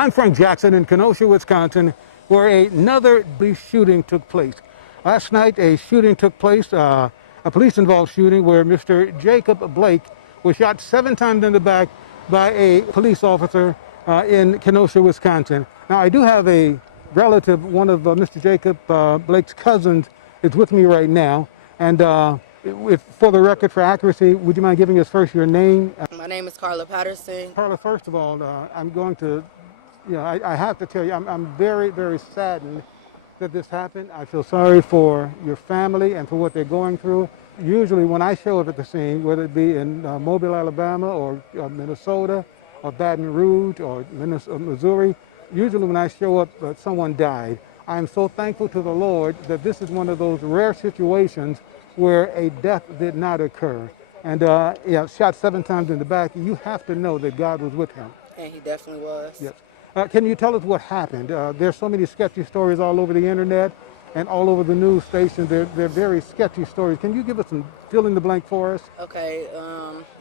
I'm Frank Jackson in Kenosha, Wisconsin, where another police shooting took place. Last night, a shooting took place, a police-involved shooting where Mr. Jacob Blake was shot 7 times in the back by a police officer in Kenosha, Wisconsin. Now, I do have a relative, one of Mr. Jacob Blake's cousins, is with me right now. And for the record, for accuracy, would you mind giving us first your name? My name is Carla Patterson. Carla, first of all, I'm going to, I have to tell you, I'm very, very saddened that this happened. I feel sorry for your family and for what they're going through. Usually when I show up at the scene, whether it be in Mobile, Alabama, or Minnesota, or Baton Rouge, or Missouri, usually when I show up, someone died. I am so thankful to the Lord that this is one of those rare situations where a death did not occur. And shot 7 times in the back, you have to know that God was with him. And he definitely was. Yes. Can you tell us what happened? There's so many sketchy stories all over the internet and all over the news stations. They're very sketchy stories. Can you give us some fill in the blank for us? Okay,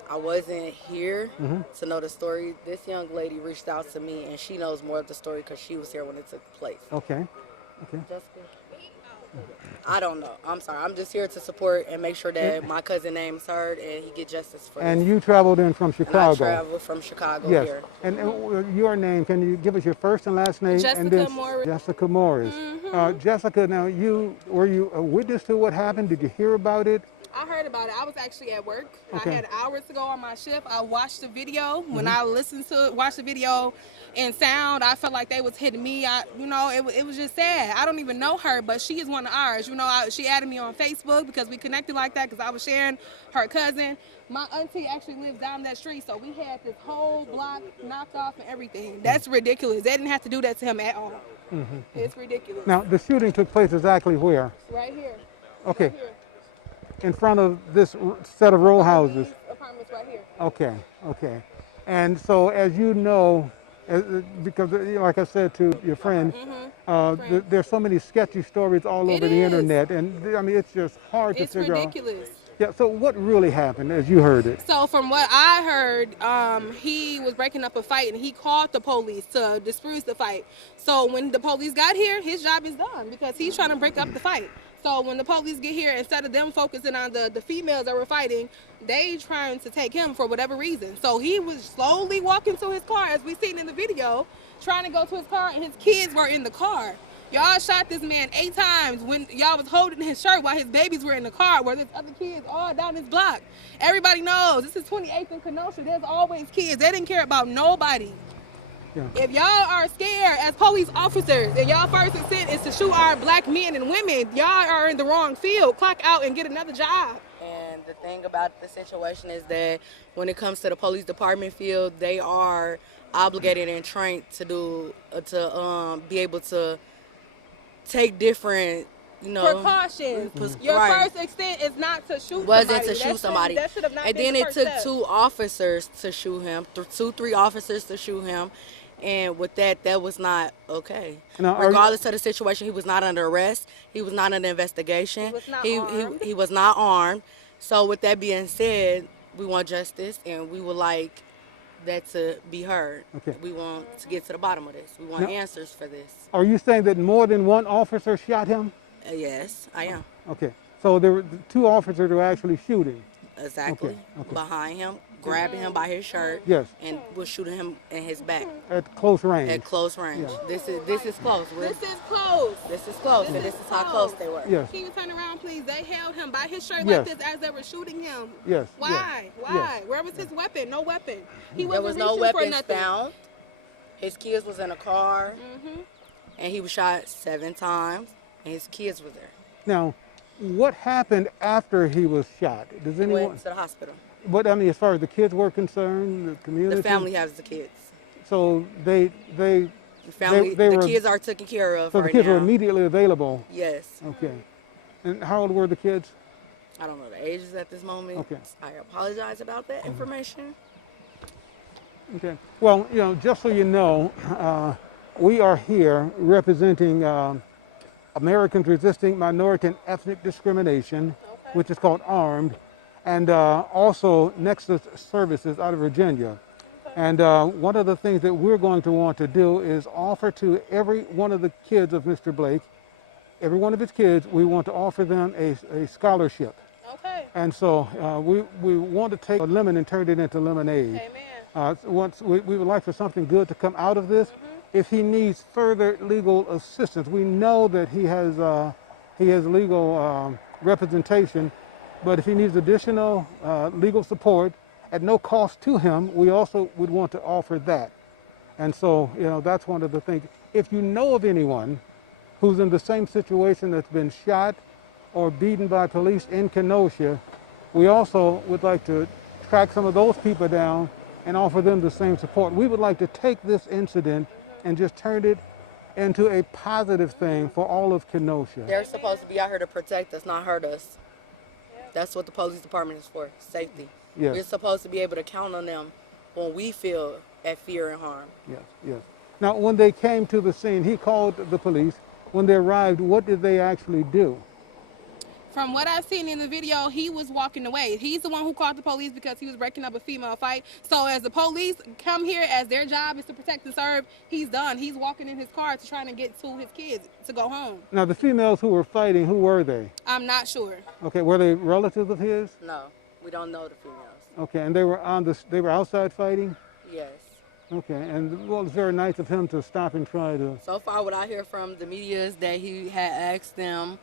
I wasn't here to know the story. This young lady reached out to me, and she knows more of the story because she was here when it took place. Okay. Jessica? I don't know. I'm sorry. I'm just here to support and make sure that my cousin's name is heard and he get justice for And this. you traveled in from Chicago. I traveled from Chicago here. And your name, can you give us your first and last name? Jessica Morris. Jessica Morris. Jessica, now were you a witness to what happened? Did you hear about it? I heard about it. I was actually at work. Okay. I had hours to go on my shift. I watched the video. When I listened to it, watched the video in sound, I felt like they was hitting me. It was just sad. I don't even know her, but she is one of ours. She added me on Facebook because we connected like that because I was sharing her cousin. My auntie actually lives down that street, so we had this whole block knocked off and everything. That's ridiculous. They didn't have to do that to him at all. It's ridiculous. Now, the shooting took place exactly where? Right here. Okay. Right here. In front of this set of row houses. These apartments right here. Okay. And so, as you know, because like I said to your friend, there's so many sketchy stories all over the internet, and I mean it's just hard to figure out. It's ridiculous. Yeah. So what really happened, as you heard it? So from what I heard, he was breaking up a fight, and he called the police to disperse the fight. So when the police got here, his job is done because he's trying to break up the fight. So when the police get here, instead of them focusing on the females that were fighting, they trying to take him for whatever reason. So he was slowly walking to his car, as we seen in the video, trying to go to his car, and his kids were in the car. Y'all shot this man 8 times when y'all was holding his shirt while his babies were in the car, where there's other kids all down his block. Everybody knows this is 28th and Kenosha. There's always kids. They didn't care about nobody. Yeah. If y'all are scared as police officers and y'all first intent is to shoot our black men and women, y'all are in the wrong field. Clock out and get another job. And the thing about the situation is that when it comes to the police department field, they are obligated and trained to be able to take different precautions. Your first extent is not to shoot wasn't somebody. to shoot somebody. That should have not and been then the it first took step. 2 officers to shoot him, 3 officers to shoot him. And with that was not okay. Now, regardless of the situation, he was not under arrest. He was not under investigation. He was not armed. He was not armed. So with that being said, we want justice, and we would like that to be heard. Okay. We want to get to the bottom of this. We want answers for this. Are you saying that more than one officer shot him? Yes, I am. Okay. So there were 2 officers who were actually shooting. Exactly. Okay. Behind him, grabbing him by his shirt. Yes. And was shooting him in his back. At close range. At close range. Yeah. This is close. This is close. This is close, and this is how close they were. Yes. Can you turn around, please? They held him by his shirt Yes. like this as they were shooting him. Yes. Why? Yes. Why? Yes. Where was his weapon? No weapon. There was no weapons found. His kids was in a car, and he was shot 7 times, and his kids were there. Now, what happened after he was shot? Does He anyone? went to the hospital. But I mean, as far as the kids were concerned, the community. The family has the kids. So the kids are taken care of. So right the kids now. were immediately available. Yes. Okay. And how old were the kids? I don't know the ages at this moment. Okay. I apologize about that information. Okay. Well, just so you know, we are here representing Americans Resisting Minority and Ethnic Discrimination, which is called ARMED, and also Nexus Services out of Virginia. And one of the things that we're going to want to do is offer to every one of the kids of Mr. Blake, every one of his kids, we want to offer them a scholarship. Okay. And so we want to take a lemon and turn it into lemonade. Amen. Once we would like for something good to come out of this. If he needs further legal assistance, we know that he has legal representation, but if he needs additional legal support at no cost to him, we also would want to offer that. And so, that's one of the things. If you know of anyone who's in the same situation that's been shot or beaten by police in Kenosha, we also would like to track some of those people down and offer them the same support. We would like to take this incident and just turn it into a positive thing for all of Kenosha. They're supposed to be out here to protect us, not hurt us. That's what the police department is for, safety. Yes. We're supposed to be able to count on them when we feel at fear and harm. Yes, yes. Now, when they came to the scene, he called the police. When they arrived, what did they actually do? From what I've seen in the video, he was walking away. He's the one who called the police because he was breaking up a female fight. So as the police come here, as their job is to protect and serve, he's done. He's walking in his car to trying to get to his kids to go home. Now, the females who were fighting, who were they? I'm not sure. Okay, were they relatives of his? No, we don't know the females. Okay, and they were outside fighting? Yes. Okay, and well, it's very nice of him to stop and try to. So far, what I hear from the media is that he had asked them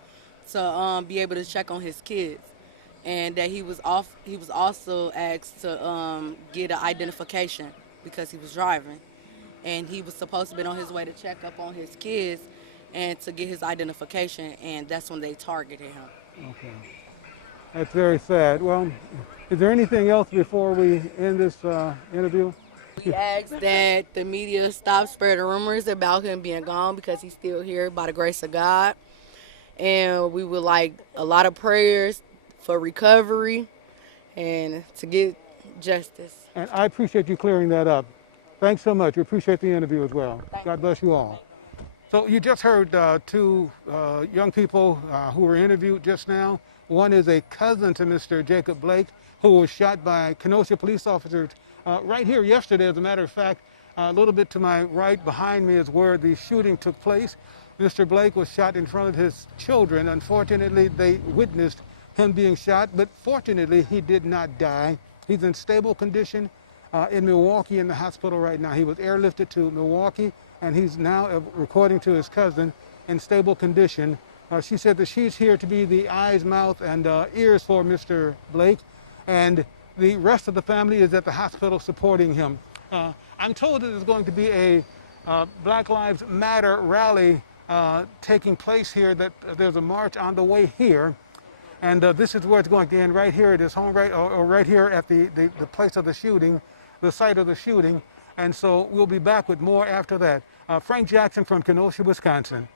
to be able to check on his kids, and that he was also asked to get an identification because he was driving, and he was supposed to be on his way to check up on his kids and to get his identification, and that's when they targeted him. Okay, that's very sad. Well, is there anything else before we end this interview? We asked that the media stop spreading rumors about him being gone because he's still here by the grace of God. And we would like a lot of prayers for recovery and to get justice. And I appreciate you clearing that up. Thanks so much. We appreciate the interview as well. God bless you all. So you just heard two young people who were interviewed just now. One is a cousin to Mr. Jacob Blake, who was shot by Kenosha police officers right here yesterday. As a matter of fact, a little bit to my right behind me is where the shooting took place. Mr. Blake was shot in front of his children. Unfortunately, they witnessed him being shot, but fortunately, he did not die. He's in stable condition in Milwaukee in the hospital right now. He was airlifted to Milwaukee, and he's now, according to his cousin, in stable condition. She said that she's here to be the eyes, mouth, and ears for Mr. Blake, and the rest of the family is at the hospital supporting him. I'm told that there's going to be a Black Lives Matter rally taking place here, that there's a march on the way here, and this is where it's going to end, right here at his home, right here at the place of the shooting, the site of the shooting. And so we'll be back with more after that. Frank Jackson from Kenosha, Wisconsin.